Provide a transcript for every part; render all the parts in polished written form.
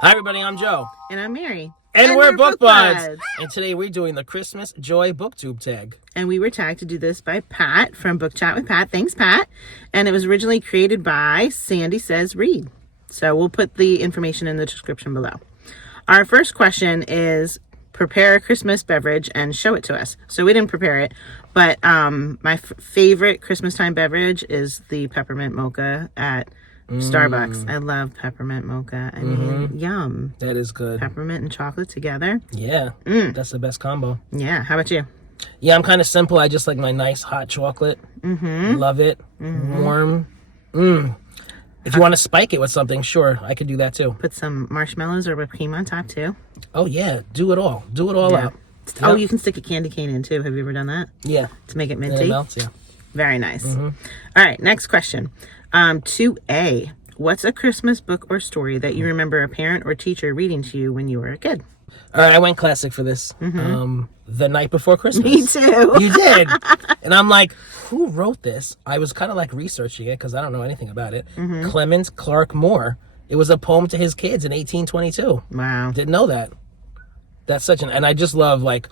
Hi everybody, I'm Joe. And I'm Mary. And we're Book Buds. And today we're doing the Christmas Joy Booktube Tag. And we were tagged to do this by Pat from Book Chat with Pat. Thanks, Pat. And it was originally created by Sandy Says Read. So we'll put the information in the description below. Our first question is prepare a Christmas beverage and show it to us. So we didn't prepare it, but my favorite Christmas time beverage is the peppermint mocha at Starbucks. I love peppermint mocha. I mean, yum. That is good. Peppermint and chocolate together. Yeah, that's the best combo. Yeah, how about you? Yeah, I'm kind of simple. I just like my nice hot chocolate. Love it. Warm. If you want to spike it with something, sure, I could do that too. Put some marshmallows or whipped cream on top too. Oh yeah, do it all. Do it all Yeah. out. Oh, Yep. you can stick a candy cane in too. Have you ever done that? Yeah. To make it And minty? it melts, yeah. Very nice. All right, next question. 2A. What's a Christmas book or story that you remember a parent or teacher reading to you when you were a kid? All right, I went classic for this. The Night Before Christmas. Me too. You did. And I'm like, who wrote this? I was kind of like researching it because I don't know anything about it. Clement Clark Moore. It was a poem to his kids in 1822. Wow. Didn't know that. That's such an... And I just love like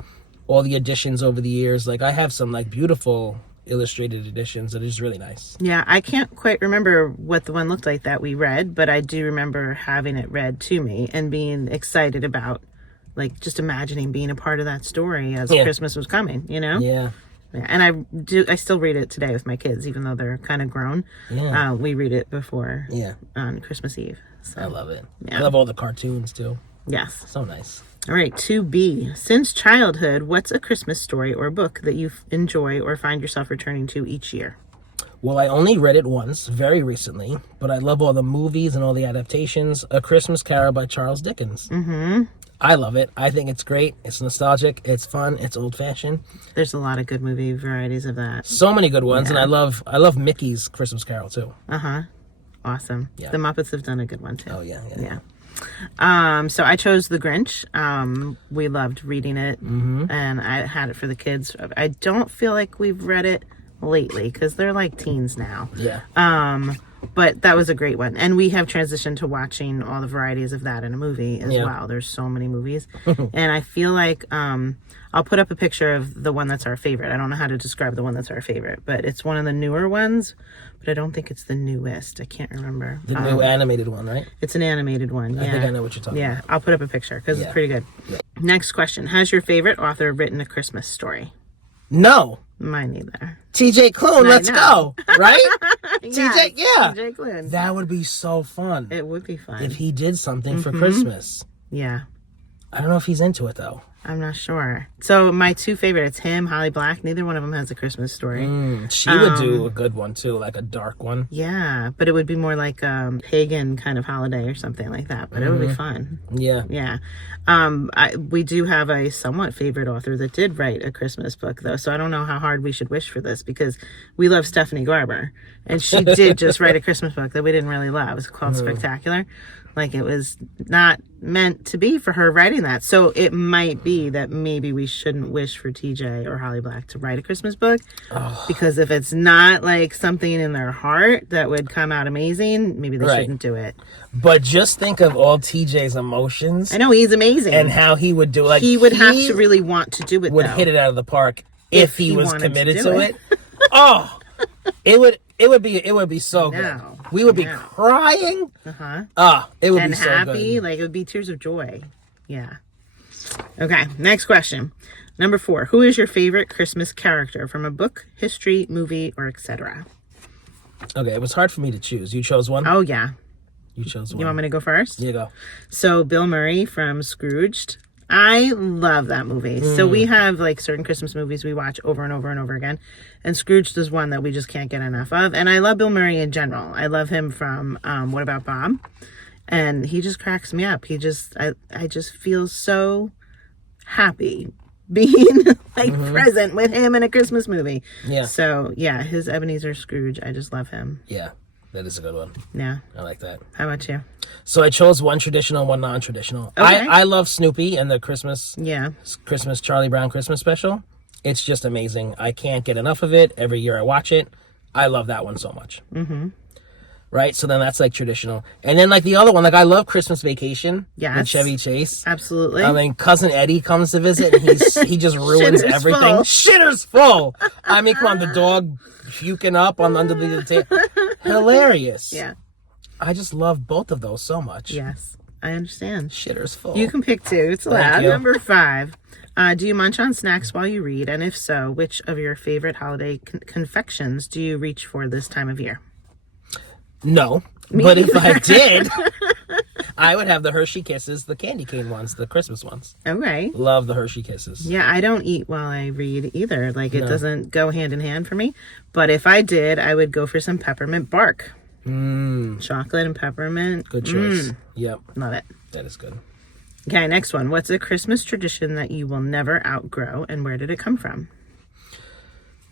all the editions over the years. Like I have some like beautiful illustrated editions that is really nice. Yeah, I can't quite remember what the one looked like that we read, but I do remember having it read to me and being excited about, like, just imagining being a part of that story as Christmas was coming, you know? Yeah. Yeah, and I still read it today with my kids, even though they're kind of grown. Yeah. We read it before Yeah. on Christmas Eve. So, I love it. Yeah. I love all the cartoons too. yes. So nice. All right, 2B. Since childhood, what's a Christmas story or book that you enjoy or find yourself returning to each year? Well, I only read it once, very recently, but I love all the movies and all the adaptations. A Christmas Carol by Charles Dickens. I love it. I think it's great. It's nostalgic. It's fun. It's old-fashioned. There's a lot of good movie varieties of that. So many good ones, and I love Mickey's Christmas Carol too. Awesome. Yeah. The Muppets have done a good one too. Oh yeah. Yeah. So I chose The Grinch. We loved reading it, and I had it for the kids. I don't feel like we've read it lately because they're like teens now. Yeah. But that was a great one, and we have transitioned to watching all the varieties of that in a movie as well. There's so many movies, and I feel like I'll put up a picture of the one that's our favorite. I don't know how to describe the one that's our favorite, but it's one of the newer ones, but I don't think it's the newest. I can't remember. The new animated one, right? It's an animated one. I think I know what you're talking about. Yeah, I'll put up a picture because it's pretty good. Yeah. Next question. Has your favorite author written a Christmas story? No. Mine neither. TJ Klune, let's go. Right? Yes, TJ, yeah. TJ Klune. That would be so fun. It would be fun. If he did something for Christmas. Yeah. I don't know if he's into it though. I'm not sure. So my two favorites, him, Holly Black, neither one of them has a Christmas story. She would do a good one too, like a dark one. Yeah, but it would be more like a pagan kind of holiday or something like that. But it would be fun. Yeah. Yeah. We do have a somewhat favorite author that did write a Christmas book, though. So I don't know how hard we should wish for this because we love Stephanie Garber. And she did just write a Christmas book that we didn't really love. It's called Spectacular. Like, it was not meant to be for her writing that. So it might be that maybe we shouldn't wish for TJ or Holly Black to write a Christmas book. Because if it's not like something in their heart that would come out amazing, maybe they shouldn't do it. But just think of all TJ's emotions. I know, he's amazing. And how he would do it. Like, he would have to really want to do it, would though. hit it out of the park if he was wanted committed to do to it. it. Oh, it would be so good. No. We would be crying. It would And be so happy, good. like it would be tears of joy. Yeah. Okay, next question. Number 4. Who is your favorite Christmas character from a book, history, movie, or etc.? Okay, it was hard for me to choose. You chose one? Oh, yeah. You chose one. You want me to go first? You go. So, Bill Murray from Scrooged. I love that movie. So we have like certain Christmas movies we watch over and over and over again. And Scrooged is one that we just can't get enough of. And I love Bill Murray in general. I love him from What About Bob? And he just cracks me up. I just feel so happy being like present with him in a Christmas movie. Yeah. So yeah, his Ebenezer Scrooge, I just love him. Yeah, that is a good one. Yeah. I like that. How about you? So I chose one traditional, one non-traditional. Okay. I love Snoopy and the Christmas Charlie Brown Christmas special. It's just amazing. I can't get enough of it. Every year I watch it. I love that one so much. right? So then that's like traditional. And then like the other one, like I love Christmas Vacation with Yes. Chevy Chase. Absolutely. I mean, cousin Eddie comes to visit, and he just ruins Shitter's everything. full. Shitter's full. I mean, come on, the dog puking up on under the table. Hilarious. Yeah. I just love both of those so much. Yes. I understand. Shitter's full. You can pick 2. It's Thank allowed. you. Number 5. Do you munch on snacks while you read? And if so, which of your favorite holiday confections do you reach for this time of year? No. But if I did, I would have the Hershey Kisses, the candy cane ones, the Christmas ones. Okay. Love the Hershey Kisses. Yeah, I don't eat while I read either. Like, it doesn't go hand in hand for me. But if I did, I would go for some peppermint bark. Chocolate and peppermint. Good choice. Yep. Love it. That is good. Okay, next one. What's a Christmas tradition that you will never outgrow, and where did it come from?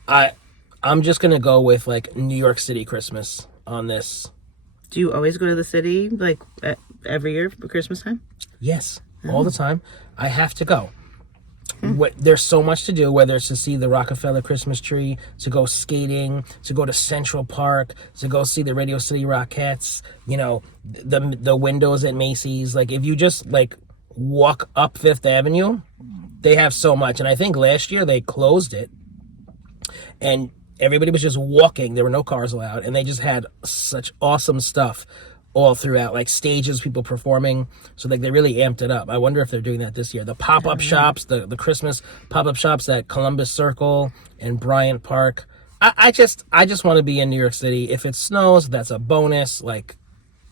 I'm just going to go with like New York City Christmas on this. Do you always go to the city, like, every year for Christmas time? Yes. All the time. I have to go. There's so much to do, whether it's to see the Rockefeller Christmas tree, to go skating, to go to Central Park, to go see the Radio City Rockettes, you know, the windows at Macy's. Like, if you just, like, walk up Fifth Avenue, they have so much. And I think last year they closed it, and everybody was just walking. There were no cars allowed, and they just had such awesome stuff all throughout, like stages, people performing. So like they really amped it up. I wonder if they're doing that this year. The pop-up shops, the Christmas pop-up shops at Columbus Circle and Bryant Park. I just want to be in New York City. If it snows, that's a bonus. Like,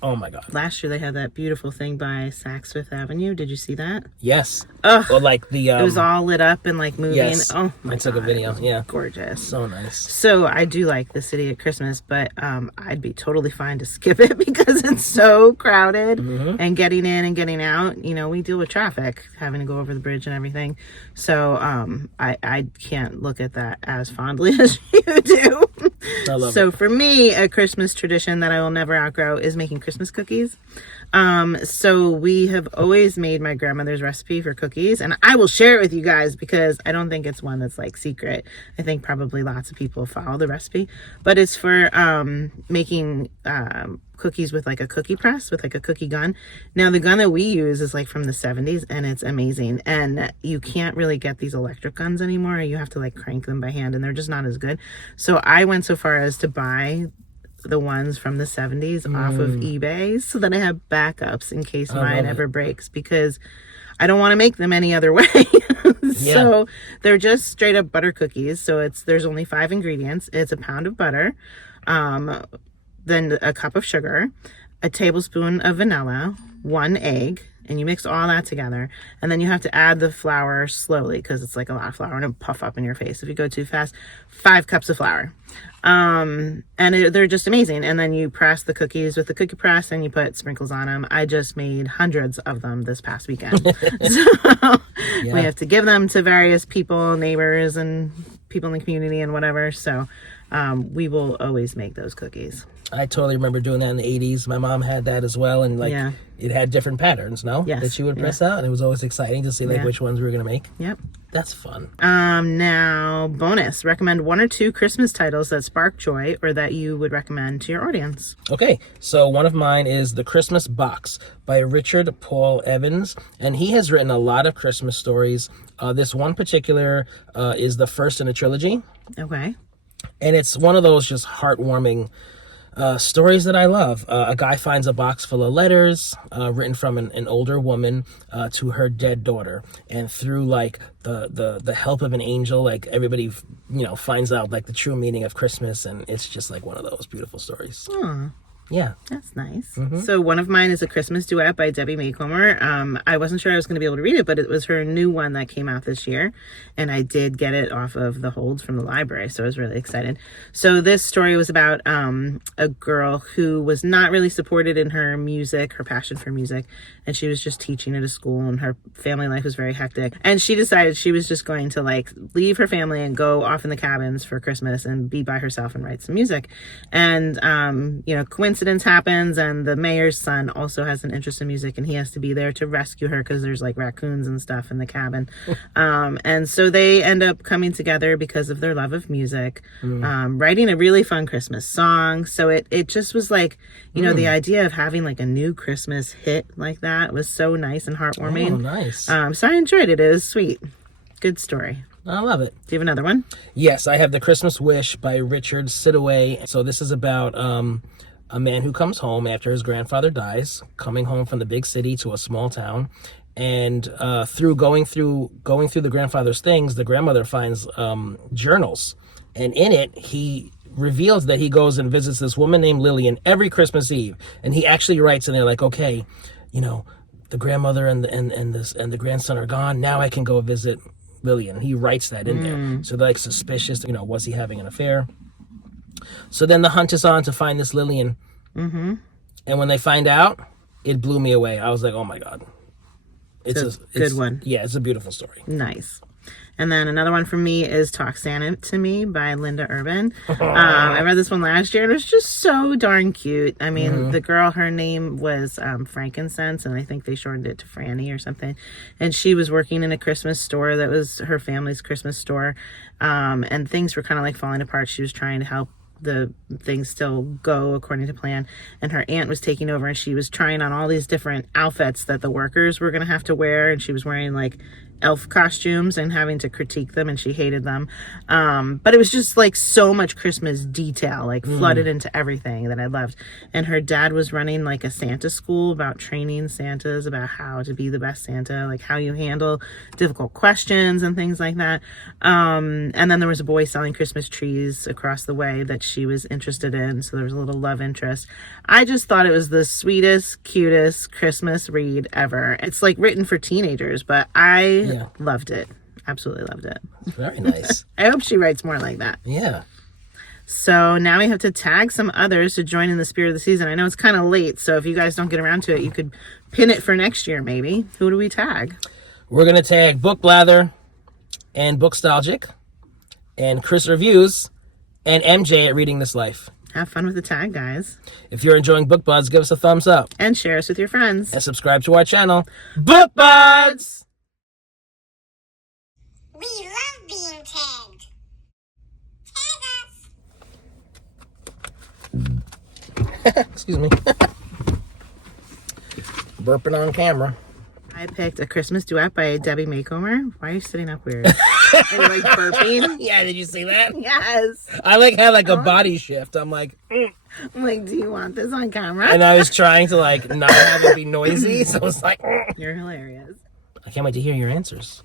oh my God. Last year they had that beautiful thing by Saks Fifth Avenue. Did you see that? Yes. Ugh. Or like the It was all lit up and like moving. yes. Oh my I took a God. video. Yeah. Gorgeous. So nice. So I do like the city at Christmas, but I'd be totally fine to skip it because it's so crowded and getting in and getting out. You know, we deal with traffic, having to go over the bridge and everything. So I can't look at that as fondly as you do. I love So it. for me, a Christmas tradition that I will never outgrow is making Christmas cookies. So we have always made my grandmother's recipe for cookies, and I will share it with you guys because I don't think it's one that's like secret. I think probably lots of people follow the recipe, but it's for making cookies with like a cookie press, with like a cookie gun. Now the gun that we use is like from the 70s, and it's amazing, and you can't really get these electric guns anymore. You have to like crank them by hand, and they're just not as good. So I went so far as to buy the ones from the 70s off of eBay so that I have backups in case mine ever breaks, because I don't want to make them any other way. So they're just straight up butter cookies. So there's only 5 ingredients. It's a pound of butter, then a cup of sugar, a tablespoon of vanilla, 1 egg, and you mix all that together. And then you have to add the flour slowly because it's like a lot of flour and it'll puff up in your face if you go too fast. 5 cups of flour. And they're just amazing. And then you press the cookies with the cookie press and you put sprinkles on them. I just made hundreds of them this past weekend. So we have to give them to various people, neighbors and people in the community and whatever. So we will always make those cookies. I totally remember doing that in the 80s. My mom had that as well, and like it had different patterns, no? Yes. That she would press out, and it was always exciting to see like which ones we were going to make. Yep. That's fun. Now, bonus. Recommend 1 or 2 Christmas titles that spark joy or that you would recommend to your audience. Okay, so one of mine is The Christmas Box by Richard Paul Evans, and he has written a lot of Christmas stories. This one particular is the first in a trilogy, Okay. and it's one of those just heartwarming stories that I love. A guy finds a box full of letters written from an older woman to her dead daughter, and through like the help of an angel, like everybody finds out like the true meaning of Christmas, and it's just like one of those beautiful stories. Aw. Yeah. That's nice. So one of mine is A Christmas Duet by Debbie Maycomer. I wasn't sure I was going to be able to read it, but it was her new one that came out this year. And I did get it off of the holds from the library, so I was really excited. So this story was about a girl who was not really supported in her music, her passion for music. And she was just teaching at a school, and her family life was very hectic. And she decided she was just going to like leave her family and go off in the cabins for Christmas and be by herself and write some music. And, coincidentally, coincidence happens, and the mayor's son also has an interest in music, and he has to be there to rescue her because there's like raccoons and stuff in the cabin. And so they end up coming together because of their love of music, writing a really fun Christmas song. So it just was like, you know, the idea of having like a new Christmas hit like that was so nice and heartwarming. Oh, nice. So I enjoyed it. It was sweet. Good story. I love it. Do you have another one? Yes, I have The Christmas Wish by Richard Sidaway. So this is about a man who comes home after his grandfather dies, coming home from the big city to a small town. And through going through the grandfather's things, the grandmother finds journals. And in it, he reveals that he goes and visits this woman named Lillian every Christmas Eve. And he actually writes, and they're like, okay, you know, the grandmother and the grandson are gone. Now I can go visit Lillian. He writes that in there. So they're like suspicious, you know, was he having an affair? So then the hunt is on to find this Lillian. And when they find out, it blew me away. I was like, oh my God. It's a good one. Yeah, it's a beautiful story. Nice. And then another one for me is Talk Santa to Me by Linda Urban. I read this one last year and it was just so darn cute. I mean, the girl, her name was Frankincense, and I think they shortened it to Franny or something. And she was working in a Christmas store that was her family's Christmas store. And things were kind of like falling apart. She was trying to help the things still go according to plan, and her aunt was taking over, and she was trying on all these different outfits that the workers were going to have to wear, and she was wearing like elf costumes and having to critique them, and she hated them. But it was just like so much Christmas detail, like flooded into everything that I loved. And her dad was running like a Santa school about training Santas about how to be the best Santa, like how you handle difficult questions and things like that. And then there was a boy selling Christmas trees across the way that she was interested in, so there was a little love interest. I just thought it was the sweetest, cutest Christmas read ever. It's like written for teenagers, but I loved it. Absolutely loved it. Very nice. I hope she writes more like that. Yeah. So now we have to tag some others to join in the spirit of the season. I know it's kind of late, so if you guys don't get around to it, you could pin it for next year maybe. Who do we tag? We're going to tag Book Blather and Bookstalgic and Chris Reviews and MJ at Reading This Life. Have fun with the tag, guys. If you're enjoying Book Buds, give us a thumbs up. And share us with your friends. And subscribe to our channel, Book Buds! We love being tagged. Tag us. Excuse me. Burping on camera. I picked A Christmas Duet by Debbie Makeover. Why are you sitting up weird? Are you like burping? Yeah, did you see that? Yes. I like had like a body shift. I'm like, I'm like, do you want this on camera? and I was trying to like not have it be noisy, so it's like, You're hilarious. I can't wait to hear your answers.